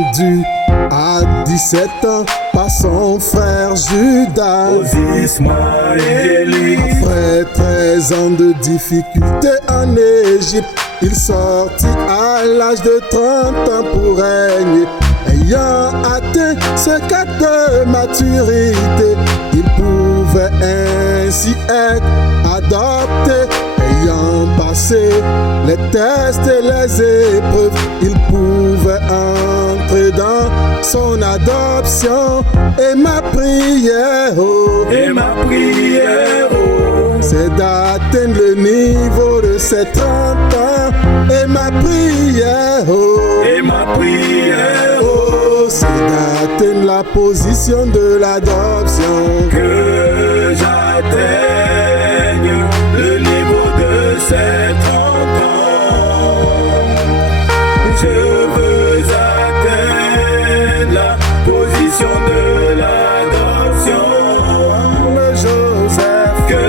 vendu à 17 ans par son frère Judas. Après 13 ans de difficultés en Égypte, il sortit à l'âge de 30 ans pour régner. Ayant atteint ce cadre de maturité, il pouvait ainsi être adopté. Ayant passé les tests et les épreuves, il pouvait entrer dans son adoption. Et ma prière, c'est d'atteindre le niveau de ses 30 ans. Et ma prière, c'est d'atteindre la position de l'adoption. Que j'atteigne le niveau de ces 30 ans. Je veux atteindre la position de l'adoption. Joseph, que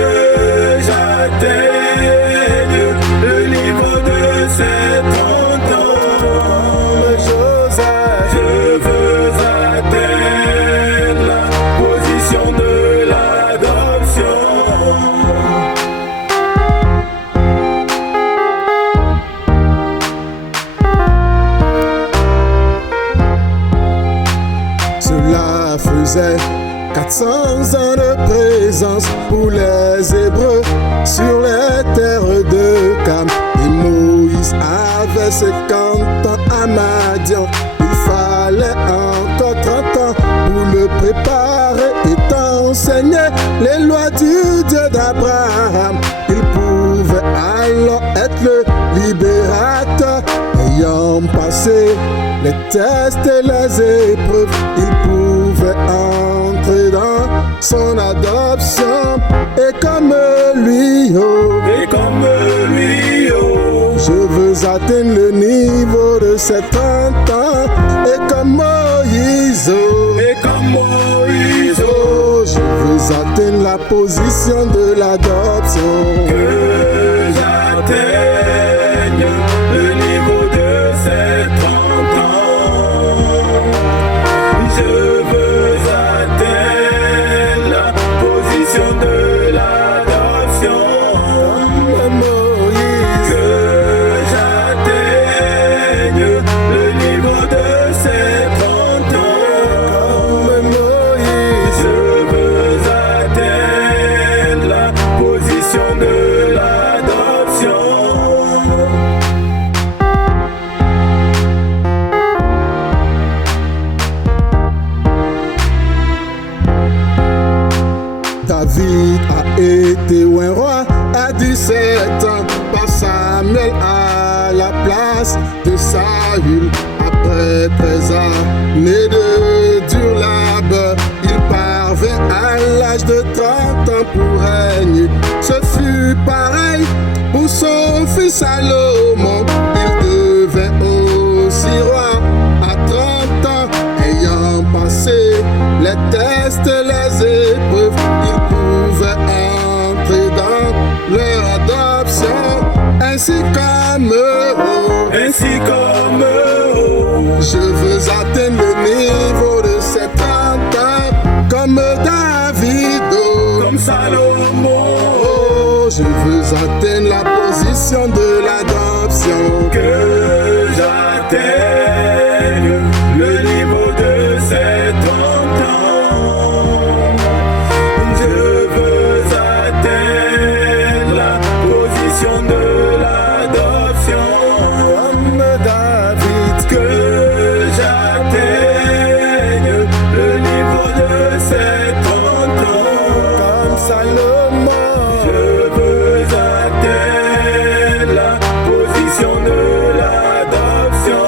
j'atteigne le niveau de ces 30 ans. Joseph, je veux atteindre la position de l'adoption. Cela faisait 400 ans de présence pour les Hébreux sur les terres de Cam. Et Moïse avait 50 ans à Madian. Il fallait encore 30 ans pour le préparer et enseigner les lois du Dieu d'Abraham. Il pouvait alors être le libérateur. Ayant passé les tests et les épreuves, il pouvait entrer dans son adoption. Et comme lui, je veux atteindre le niveau de ses 30 ans. Et comme Moïse, je veux atteindre la position de l'adoption. Que j'atteigne le niveau de ces 30 ans. Je veux atteindre la position de l'adoption. Que j'atteigne le niveau de ces 30 ans. Je veux atteindre la position de l'adoption. David a été un roi à 17 ans par Samuel à la place de Saül. Après 13 années de dur labeur, il parvint à l'âge de 30 ans pour régner. Ce fut pareil pour son fils Salomon. Il devint aussi roi à 30 ans. Ayant passé les tests et les épreuves, il pouvait entrer dans leur adoption. Ainsi comme je veux atteindre le niveau de ses 30 ans. Comme David, Comme Salomon, je veux atteindre la position de l'adoption. que j'atteigne le niveau de ces 30 ans. Je veux atteindre la position de l'adoption. Comme David, que j'atteigne le niveau de ces 30 ans. Comme Salomon, je veux atteindre la position de l'adoption.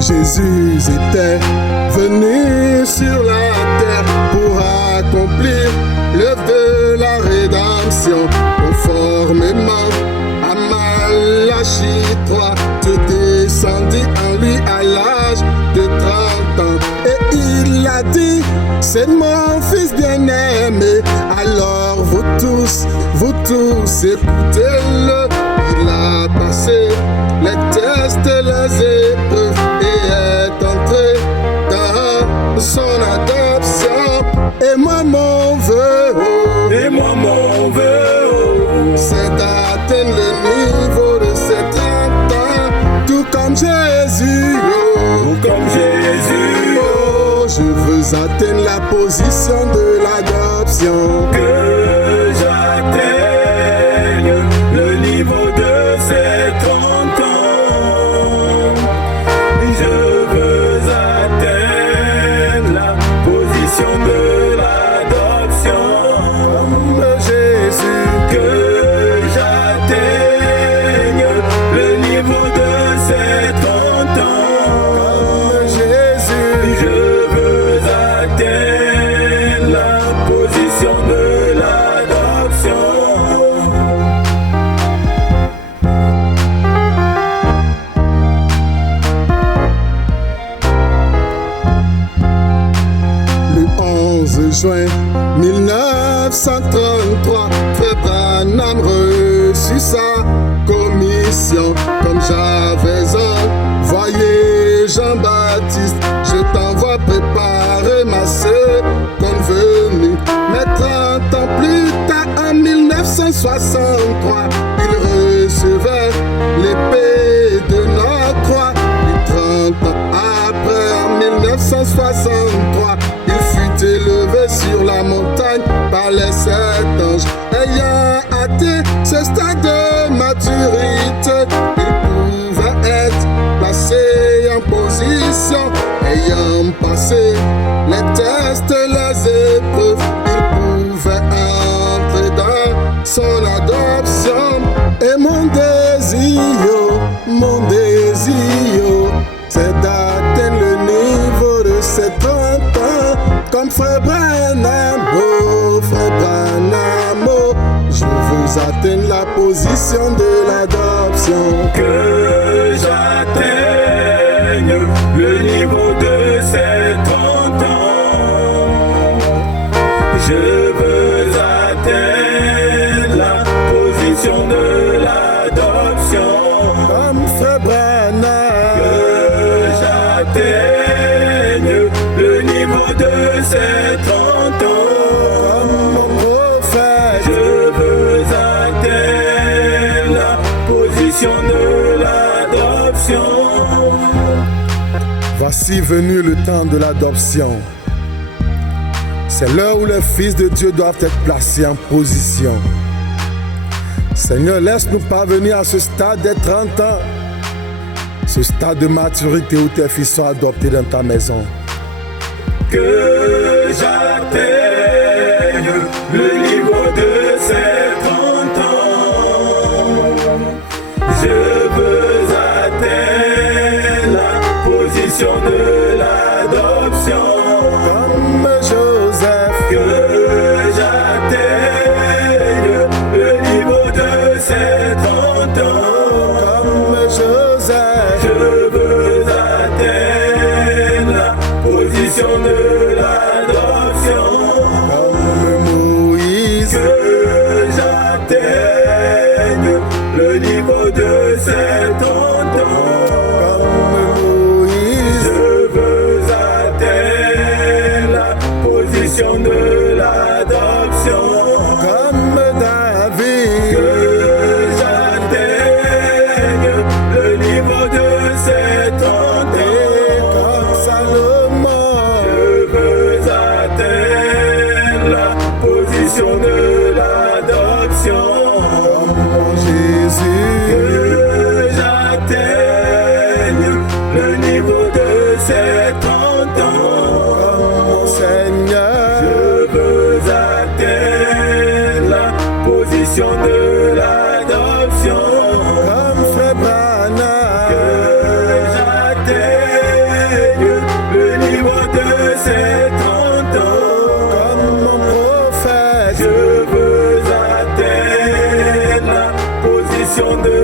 Jésus était venu sur la terre pour accomplir l'œuvre de la rédemption. Conformément à Malachie 3, Dieu descendit en lui à l'âge de 30 ans. Et il a dit, c'est mon fils bien-aimé, à vous tous, écoutez-le. Il a passé les tests, les épreuves et est entré dans son adoption. Et moi mon vœu, c'est d'atteindre le niveau de ses 30 ans, tout comme Jésus. Oh, je veux atteindre la position de l'adoption. Que j'atteigne le niveau de ces 30 ans. Je veux atteindre la position de l'adoption. Comme Jésus. Que j'atteigne le niveau de ces 30 ans. Comme Jésus. Je veux atteindre la position de l'adoption. Le 11 juin 1933, Frère Branham reçut sa commission. Comme j'avais envoyé Jean-Baptiste, je t'envoie préparer ma seconde venue. Mais 30 ans plus tard, en 1963, il recevait l'épée de notre croix. Et 30 ans après, en 1963, il fut élevé sur la montagne par les 7 anges. Ayant atteint ce stade de maturité, il pouvait être placé en position. Ayant passé les tests, les épreuves, il pouvait entrer dans son adoption. Et mon désir, c'est d'atteindre le niveau de ses 30 ans. Comme Frère Branham, oh, Frère Branham, oh, je veux atteindre la position de l'adoption. Que j'atteigne le niveau de ces 30 ans. Je veux atteindre la position de l'adoption. Comme Frère Branham, Que j'atteigne le niveau de ces 30 ans. comme mon prophète, Je veux atteindre la position de l'adoption. voici venu le temps de l'adoption. C'est l'heure où les fils de Dieu doivent être placés en position. Seigneur, laisse-nous parvenir à ce stade des 30 ans, ce stade de maturité où tes fils sont adoptés dans ta maison. Que j'atteigne le niveau de ces 30 ans. Je veux atteindre la position de l'adoption. Comme Joseph, Que j'atteigne le niveau de ces 30 ans. comme Joseph, Je veux atteindre la position de l'adoption. comme Moïse, Que j'atteigne le niveau de ces 30 ans. comme Moïse, Je veux atteindre la position de l'adoption. comme David, Que j'atteigne le niveau de ces 30 et ans. comme Salomon, Je veux atteindre la position de l'adoption. comme Jésus, Que j'atteigne le niveau de ces 30 ans. comme mon Seigneur, Je veux atteindre la position de l'adoption. comme Frère Branham, Que j'atteigne le niveau de ces 30 ans. comme mon prophète, Je veux atteindre la position de